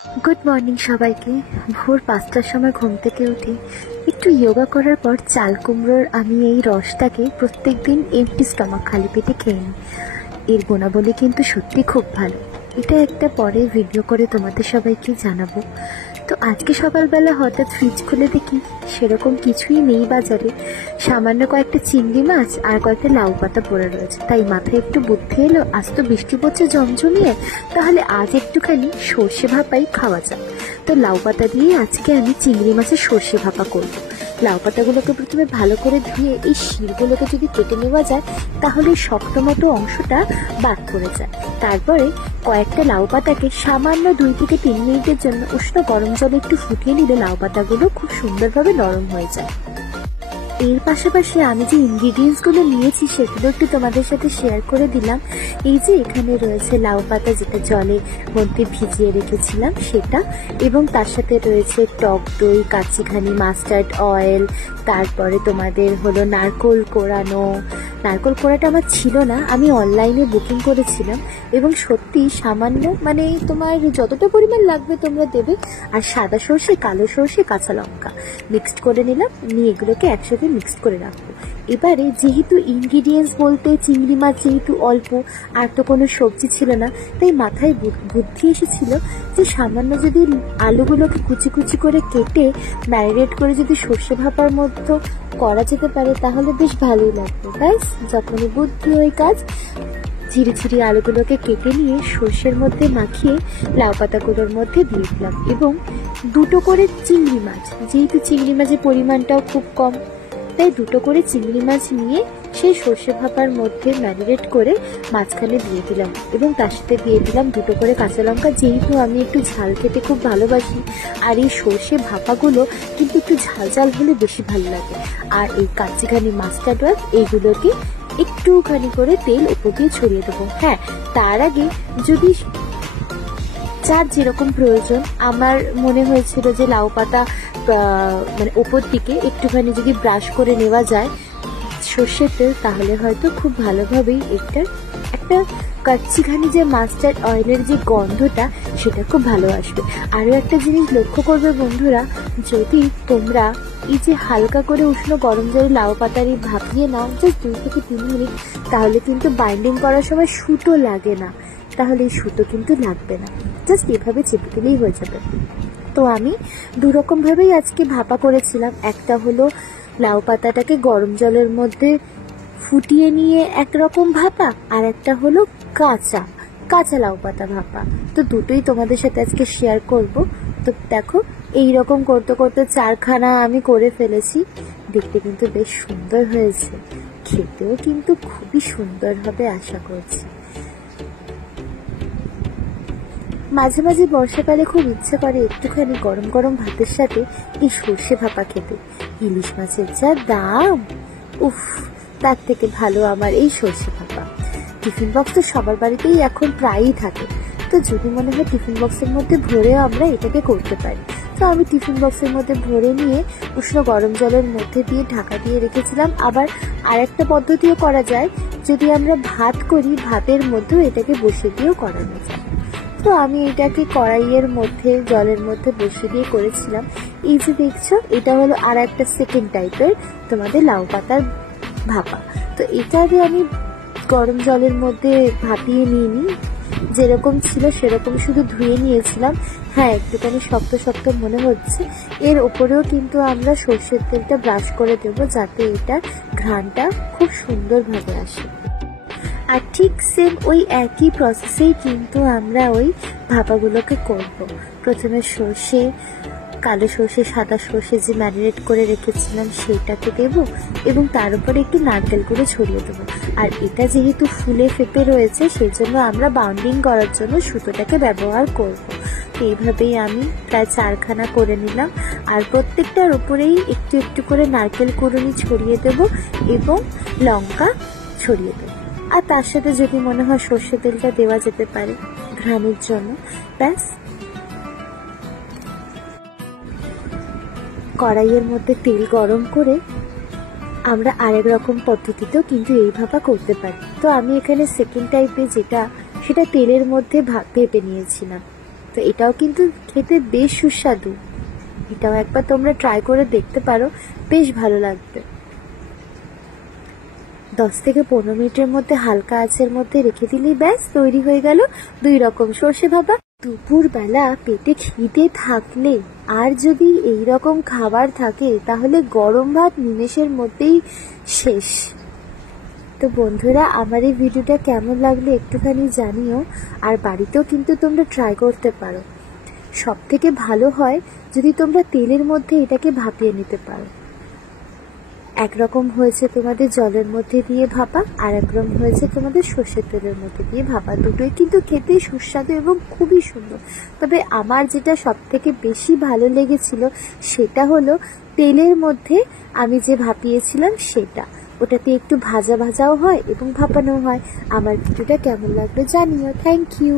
Good morning সবাইকে। ভোর 5টার সময় ঘুম থেকে উঠে একটু যোগা করার পর চাল কুমড়োর আমি এই রসটাকে প্রত্যেক দিন এমটি স্টমাক খালি পেটে খেয়ে নিই। এর গুণাবলী কিন্তু সত্যি খুব ভালো। এটা একটা পরে ভিডিও করে তোমাদের সবাইকে জানাবো। তো আজকে সকালবেলা হঠাৎ ফ্রিজ খুলে দেখি সেরকম কিছুই নেই বাজারে, সামান্য কয়েকটা চিংড়ি মাছ আর কয়েকটা লাউ পাতা পড়ে রয়েছে। তাই মাথায় একটু বুদ্ধি এলো, আজ তো বৃষ্টি পড়ছে জমজমিয়ে, তাহলে আজ একটুখানি সর্ষে ভাপাই খাওয়া যাক। তো লাউ পাতা দিয়ে আজকে আমি চিংড়ি মাছের সর্ষে ভাপা করবো। লাউ পাতাগুলোকে প্রথমে ভালো করে ধুয়ে এই শিরগুলোকে যদি কেটে নেওয়া যায় তাহলে শক্ত মতো অংশটা বাদ পড়ে যায়। তারপরে কয়েকটা লাউ পাতাকে সামান্য 2 থেকে 3 মিনিটের জন্য উষ্ণ গরম জলে একটু ফুটিয়ে নিলে লাউ পাতাগুলো খুব সুন্দরভাবে নরম হয়ে যায়। এর পাশাপাশি আমি যে ইনগ্রিডিয়েন্টসগুলো নিয়েছি সেগুলো একটু তোমাদের সাথে শেয়ার করে দিলাম। এই যে এখানে রয়েছে লাউ পাতা, যেটা জলের মধ্যে ভিজিয়ে রেখেছিলাম সেটা, এবং তার সাথে রয়েছে টক দই, কাচিঘানি, মাস্টার্ড অয়েল, তারপরে তোমাদের হলো নারকোল কোড়ানো। নারকোল কোড়াটা আমার ছিল না, আমি অনলাইনে বুকিং করেছিলাম, এবং সত্যি সামান্য মানে তোমার যতটা পরিমাণ লাগবে তোমরা দেবে। আর সাদা সর্ষে, কালো সর্ষে, কাঁচা লঙ্কা মিক্সড করে নিলাম, নিয়ে এগুলোকে একসাথে মিক্সড করে রাখবো। এবারে যেহেতু ইনগ্রিডিয়েন্টস বলতে চিংড়ি মাছ যেহেতু অল্প, আর তো কোনো সবজি ছিল না, তাই মাথায় বুদ্ধি এসেছিল যে সামান্য যদি আলুগুলোকে কুচি কুচি করে কেটে ম্যারিনেট করে যদি সর্ষে ভাপার মতো করা যেতে পারে তাহলে বেশ ভালোই লাগবে। ব্যাস, যখনই বুদ্ধি ওই কাজ। ঝিরি ঝিরি আলুগুলোকে কেটে নিয়ে সর্ষের মধ্যে মাখিয়ে লাউ পাতাগুলোর মধ্যে দিয়ে দিলাম, এবং 2টো করে চিংড়ি মাছ, যেহেতু চিংড়ি মাছের পরিমাণটাও খুব কম, তাই 2টো করে চিংড়ি মাছ নিয়ে সেই সর্ষে ভাপার মধ্যে ম্যারিনেট করে মাঝখানে দিয়ে দিলাম, এবং তার সাথে দিয়ে দিলাম 2টো করে কাঁচা লঙ্কা। যেহেতু আমি একটু ঝাল খেতে খুব ভালোবাসি, আর এই সর্ষে ভাপাগুলো কিন্তু একটু ঝাল ঝাল হলে বেশি ভালো লাগে। আর এই কাচিঘানি, মাস্টার্ড অয়েল, এইগুলোকে একটুখানি করে তেল উপর দিয়ে ছড়িয়ে দেবো। হ্যাঁ, তার আগে যদি যার যেরকম প্রয়োজন, আমার মনে হয়েছিল যে লাউ পাতা মানে ওপর দিকে একটুখানি যদি ব্রাশ করে নেওয়া যায় সর্ষের তেল, তাহলে হয়তো খুব ভালোভাবেই একটা কাচ্চিঘানি যে মাস্টার্ড অয়েলের যে গন্ধটা সেটা খুব ভালো আসবে। আরও একটা জিনিস লক্ষ্য করবে বন্ধুরা, যদি তোমরা এই যে হালকা করে উষ্ণ গরম জলে লাউ পাতারি ভাপিয়ে নাও জাস্ট 2 থেকে 3 মিনিট, তাহলে কিন্তু বাইন্ডিং করার সময় সুতো লাগে না, তাহলে এই সুতো কিন্তু লাগবে না, জাস্ট এভাবে চেপে দিলেই হয়ে যাবে। তো আমি 2 রকমভাবেই আজকে ভাপা করেছিলাম। একটা হলো লাউ পাতাটাকে গরম জলের মধ্যে ফুটিয়ে নিয়ে একরকম ভাপা, আর একটা হলো কাঁচা কাঁচা লাউ পাতা ভাপা। তো দুটোই তোমাদের সাথে আজকে শেয়ার করব। তো দেখো, এইরকম করতে করতে 4খানা আমি করে ফেলেছি। দেখতে কিন্তু বেশ সুন্দর হয়েছে, খেতেও কিন্তু খুবই সুন্দর হবে আশা করছি। মাঝে মাঝে বর্ষাকালে খুব ইচ্ছে করে একটুখানি গরম গরম ভাতের সাথে এই সর্ষে ভাপা খেতে। ইলিশ মাছের যা দাম, উফ, তার থেকে ভালো আমার এই সর্ষে ভাপা। টিফিন বক্স তো সবার বাড়িতেই এখন প্রায়ই থাকে, তো যদি মনে হয় টিফিন বক্সের মধ্যে ভরে আমরা এটাকে করতে পারি। তো আমি টিফিন বক্সের মধ্যে ভরে নিয়ে উষ্ণ গরম জলের মধ্যে দিয়ে ঢাকা দিয়ে রেখেছিলাম। আবার আরেকটা পদ্ধতিও করা যায়, যদি আমরা ভাত করি ভাতের মধ্যেও এটাকে বসিয়ে দিয়েও করানো যায়। তো আমি এটাকে কড়াইয়ের মধ্যে জলের মধ্যে বসিয়ে দিয়ে করেছিলাম। এই যে দেখছো, এটা হলো আর একটা সেকেন্ড টাইপের তোমাদের লাউ পাতার ভাপা। তো এটাকে আমি গরম জলের মধ্যে ভাপিয়ে নিইনি, যেরকম ছিল সেরকম শুধু ধুয়ে নিয়েছিলাম। হ্যাঁ, একটুখানি শক্ত শক্ত মনে হচ্ছে। এর ওপরেও কিন্তু আমরা সর্ষের তেলটা ব্রাশ করে দেবো, যাতে এটা ঘ্রাণটা খুব সুন্দরভাবে আসে। আর ঠিক সেম ওই একই প্রসেসেই কিন্তু আমরা ওই ভাপাগুলোকে করব। প্রথমে সর্ষে, কালো সর্ষে, সাদা সর্ষে যে ম্যারিনেট করে রেখেছিলাম সেইটাকে দেব, এবং তার উপরে একটু নারকেল গুঁড়ো ছড়িয়ে দেবো। আর এটা যেহেতু ফুলে ফেপে রয়েছে সেই জন্য আমরা বাউন্ডিং করার জন্য সুতোটাকে ব্যবহার করব। তো এইভাবেই আমি প্রায় 4খানা করে নিলাম। আর প্রত্যেকটার উপরেই একটু একটু করে নারকেল কুড়ুনি ছড়িয়ে দেব এবং লঙ্কা ছড়িয়ে দেবো। আর তার সাথে যদি মনে হয় সর্ষে তেলটা দেওয়া যেতে পারে ঘ্রাণের জন্য। ব্যাস, কড়াইয়ের মধ্যে তেল গরম করে আমরা আরেক রকম পদ্ধতিতেও কিন্তু এই ভাপা করতে পারি। তো আমি এখানে সেকেন্ড টাইপে যেটা, সেটা তেলের মধ্যে ভেপে নিয়েছিলাম। তো এটাও কিন্তু খেতে বেশ সুস্বাদু। এটাও একবার তোমরা ট্রাই করে দেখতে পারো, বেশ ভালো লাগবে। 10 থেকে 15 মিনিটের মধ্যে হালকা আঁচের মধ্যে রেখে দিলেই ব্যাস তৈরি হয়ে গেল 2 রকম সর্ষে ভাপা। দুপুর বেলা পেটে খিদে থাকলে আর যদি এই রকম খাবার থাকে তাহলে গরম ভাত নিমেষের মধ্যেই শেষ। তো বন্ধুরা, আমার এই ভিডিওটা কেমন লাগলো একটুখানি জানিও, আর বাড়িতেও কিন্তু তোমরা ট্রাই করতে পারো। সব থেকে ভালো হয় যদি তোমরা তেলের মধ্যে এটাকে ভাপিয়ে নিতে পারো। একরকম হয়েছে তোমাদের জলের মধ্যে দিয়ে ভাপা, আর একরকম হয়েছে তোমাদের সর্ষের তেলের মধ্যে দিয়ে ভাপা। দুটোই কিন্তু খেতে সুস্বাদু এবং খুবই সুন্দর। তবে আমার যেটা সব থেকে বেশি ভালো লেগেছিল সেটা হলো তেলের মধ্যে আমি যে ভাপিয়েছিলাম সেটা। ওটাতে একটু ভাজা ভাজাও হয় এবং ভাপানো হয়। আমার ভিডিওটা কেমন লাগলো জানিও। Thank you.